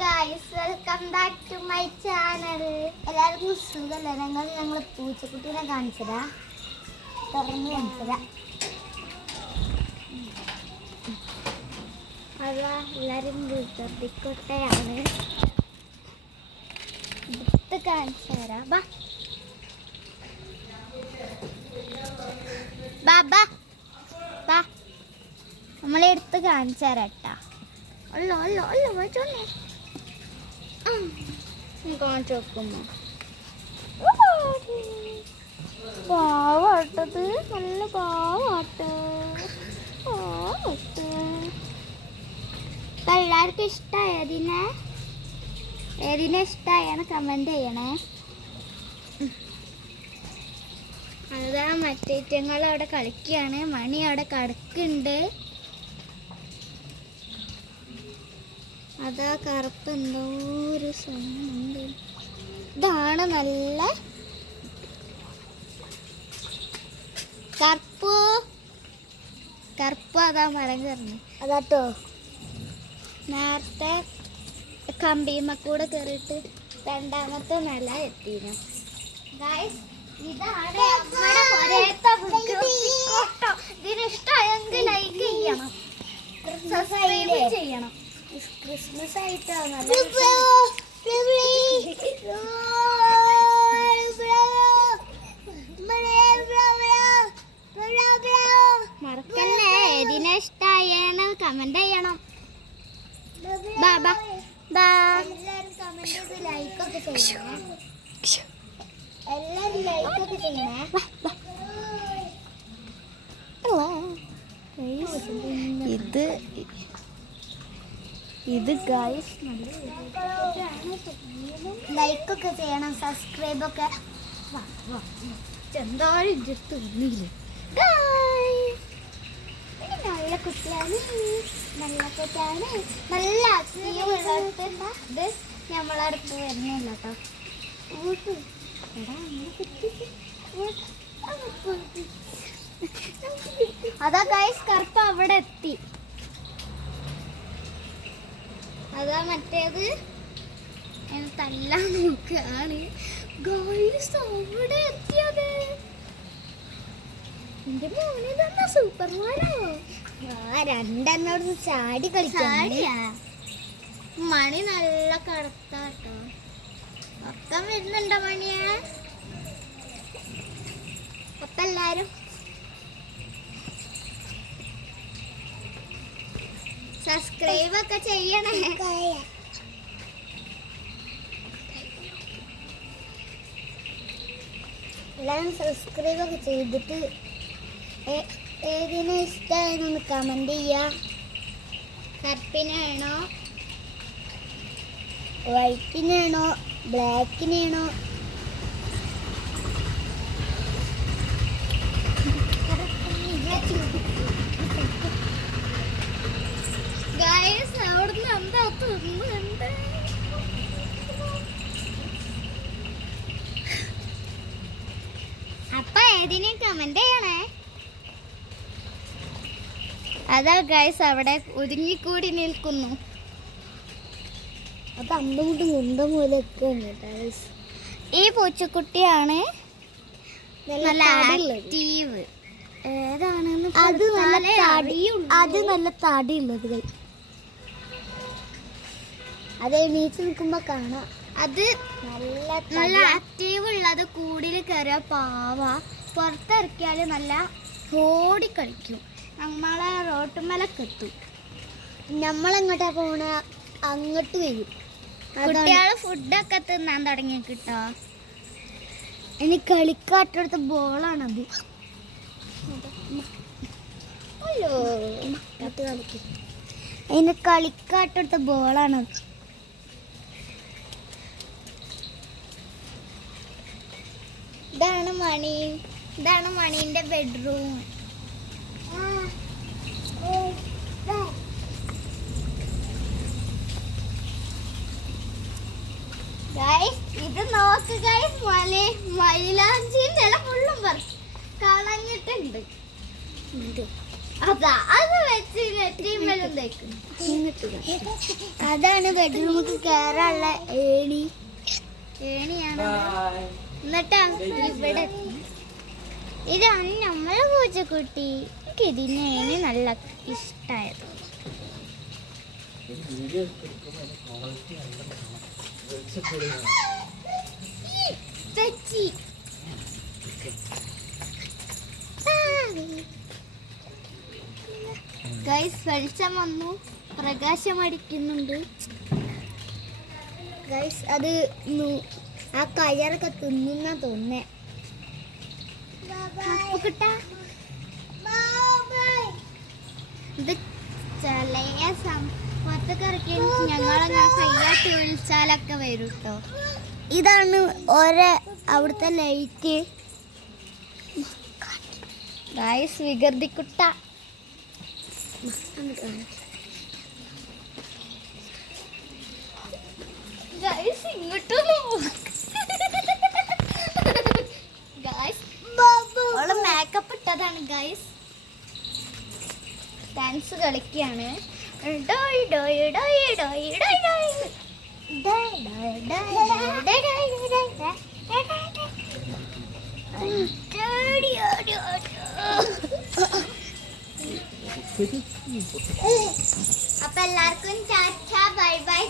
Guys, welcome back to my channel. എല്ലാവർക്കും സുഖമല്ല? ഞങ്ങൾ പൂച്ചക്കുട്ടീനെ കാണിച്ചതാ, തുറന്ന് കാണിച്ചതാ. അതാ എല്ലാവരും വികൃതിക്കൊട്ടയാണ്. എടുത്ത് കാണിച്ചു തരാം. നമ്മളെടുത്ത് കാണിച്ചു തരാട്ടാ. അല്ലോ അല്ലോ അല്ലോ വെച്ചോന്നേ കാണിച്ചു വെക്കുന്നു. പാവാട്ടത്, നല്ല പാവാട്ട്. അപ്പം എല്ലാവർക്കും ഇഷ്ടമായി? ഏതിനെ ഇഷ്ടമായാണ് കമൻറ്റ് ചെയ്യണേ. അതാ മറ്റേറ്റങ്ങൾ അവിടെ കളിക്കുകയാണ്. മണി അവിടെ കിടക്കുന്നുണ്ട്. അതാ കറുപ്പ് എന്തോ ഒരു സാധനമുണ്ട്. ഇതാണ് നല്ല കറുപ്പ്. അതാ മരം കയറുന്നു. അതാട്ടോ നേരത്തെ കമ്പിമ കൂടെ കയറിയിട്ട് രണ്ടാമത്തെ നില എത്തിയിരുന്നു. ഇതാണ് ഇതിന് ഇഷ്ടമായെങ്കിൽ ലൈക്ക് ചെയ്യണം, സബ്സ്ക്രൈബ് ചെയ്യണം. ക്രിസ്മസ് ആയിട്ടാണ് മറക്കല്ലേ. ഇതിനെ ഇഷ്ടമായെന്ന് കമന്റ് ചെയ്യണം. എല്ലാവരും കമന്റ് ചെയ്ത് ലൈക്കൊക്കെ ചെയ്യണേ. എല്ലാവരും ലൈക്കൊക്കെ ചെയ്യണേ. ഇത് ഗൈസ് ലൈക്കൊക്കെ ചെയ്യണം, സബ്സ്ക്രൈബൊക്കെ. എന്തായാലും ജസ്റ്റ് ഒന്നുമില്ല. നല്ല കുട്ടിയാണ്, നല്ല കുട്ടിയാണ്, നല്ല ആക്റ്റീവുള്ളടുത്ത് ഇത് നമ്മളടുത്ത് വരുന്നില്ല കേട്ടോ. അതാ ഗൈസ് കറുപ്പ് അവിടെ എത്തി. അതാ മറ്റേത് തല്ലാൻ നോക്കുകയാണ്. ഗൈസ് അവിടെ എത്തിയത് എന്റെ മോനെ തന്നെ സൂപ്പർമാനോ. രണ്ടെണ്ണോട് ചാടി കളിച്ചാടിയാ. മണി നല്ല കടത്താട്ടോ. ഒപ്പം വരുന്നുണ്ടോ മണിയെ? ഒപ്പം എല്ലാരും സബ്സ്ക്രൈബ് ഒക്കെ ചെയ്യണേ. എല്ലാവരും സബ്സ്ക്രൈബ് ഒക്കെ ചെയ്തിട്ട് ഏതിനെ ഇഷ്ടമായെന്നൊന്ന് കമന്റ് ചെയ്യാ. കറുപ്പിനാണോ, വൈറ്റിനാണോ, ബ്ലാക്കിനാണോ? ഗൈസ് അവിടുന്ന് എന്താ തിന്നുണ്ട്? അപ്പൊ ഏതിനെയും കമന്റ് ചെയ്യണേ. അതാ ഗൈസ് അവിടെ ഒരുങ്ങിക്കൂടി നിൽക്കുന്നു. അത് അമ്പും മുണ്ടും പോലെയൊക്കെ ഉണ്ട്. ഈ പൂച്ചക്കുട്ടിയാണ് നല്ല ആക്റ്റീവ്. ഏതാണെന്ന് അത് നല്ല തടിയുള്ളത്. അത് എണീച്ച് നിൽക്കുമ്പോ കാണാം. അത് നല്ല ആക്റ്റീവ് ഉള്ളത്. കൂടിൽ കയറിയ പാവ, പുറത്തിറക്കിയാൽ നല്ല ഓടിക്കളിക്കും. നമ്മളെ റോട്ടുമലക്ക് എത്തും. നമ്മളെങ്ങോട്ടാ പോണ? അങ്ങോട്ട് വരും. കുട്ടികള് ഫുഡൊക്കെ തിന്നാൻ തുടങ്ങി കിട്ടോ. ഇനി കളിക്കാട്ടടുത്ത ബോളാണത്. അതിന് കളിക്കാട്ടടുത്ത ബോളാണത്. ഇതാണ് മണീന്റെ ബെഡ്റൂം. ഇത് നോക്ക് ഗൈസ്, മൈലാഞ്ചിന്റെ ഇല ഫുള്ളും കളഞ്ഞിട്ടുണ്ട്. അതാണ് ബെഡ്റൂമിൽ കയറാനുള്ള ഏണിയാണ്. എന്നിട്ടാണ് ഇവിടെ ഇതാണ് നമ്മളെ പൂച്ചക്കുട്ടി. എനിക്ക് ഇതിന് ഏണി നല്ല ഇഷ്ടമായത്. ഗൈസ് വെളിച്ചം വന്നു, പ്രകാശം അടിക്കുന്നുണ്ട്. ഗൈസ് അത് ആ കയറൊക്കെ തിന്നുന്ന തോന്നേ. ഇത് ചെറിയ പുറത്തൊക്കെ ഇറക്കി ഞങ്ങളങ്ങനെ കയ്യാട്ടി വിളിച്ചാലൊക്കെ വരും കേട്ടോ. ഇതാണ് ഓരോ അവിടുത്തെ ലൈറ്റ്. ഗൈസ് വികൃതിക്കുട്ട ഗൈസ് ഇങ്ങോട്ടൊന്നും ഗൈസ് അവള് മേക്കപ്പ് ഇട്ടതാണ് ഗൈസ്. ഡാൻസ് കളിക്കുകയാണ്. അപ്പൊ എല്ലാവർക്കും ടാറ്റ ബൈ ബൈ.